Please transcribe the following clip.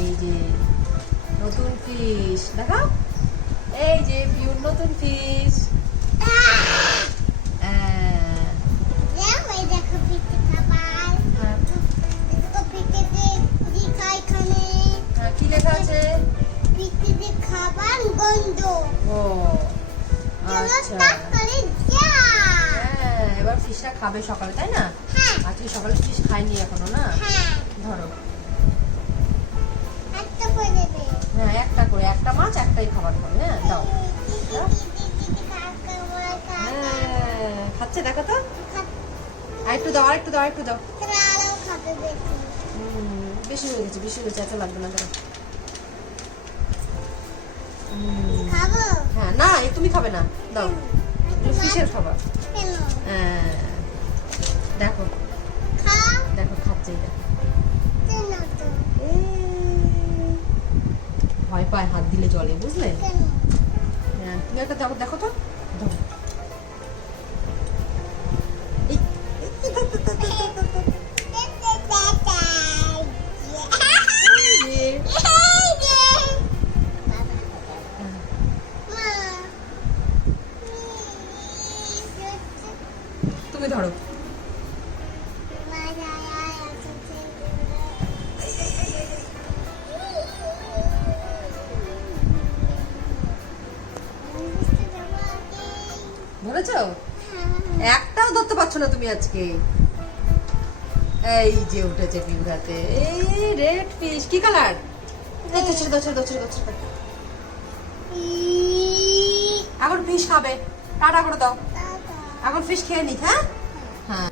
এই যে নতুন ফিশ দেখো, এই যে পিওর নতুন ফিশ। কি লেখা আছে? খাবার গন্ধ। ও আচ্ছা, হ্যাঁ এবার ফিশটা খাবে সকালে, তাই না? হ্যাঁ আজকে সকালে ফিশ খাইনি এখনো না। হ্যাঁ ধরো, একটা করে দেবে। হ্যাঁ একটা করে, একটা মাছ একটাই খাবার খাবে। হ্যাঁ দাও। হ্যাঁ খাচ্ছে, দেখো তো। আরেকটু দাও, আরেকটু দাও, আরেকটু দাও। বেশি হয়ে গেছে, বেশি হয়ে গেছে, এত লাগবে না। দাও। হ্যাঁ না, এই তুমি খাবে না, দাও। ফিশের খাবার। হ্যাঁ দেখো, দেখো খাচ্ছে, এটা ভয় পায় হাত দিলে জলে, বুঝলে? হ্যাঁ তুমি একটা দেখো, দেখো তো, দাও। এই, এই, দাও, দাও, দাও, দাও, দাও, দাও। এই যে, তুমি ধরো। ধরেছো? একটাও ধরতে পারছো না তুমি আজকে। এই যে উঠেছে পিঁপড়াতে, এই রেড ফিশ। কি কালার? এখন ফিশ খাবে, টাটা করে দাও। এখন ফিশ খেয়ে নিক। হ্যাঁ হ্যাঁ।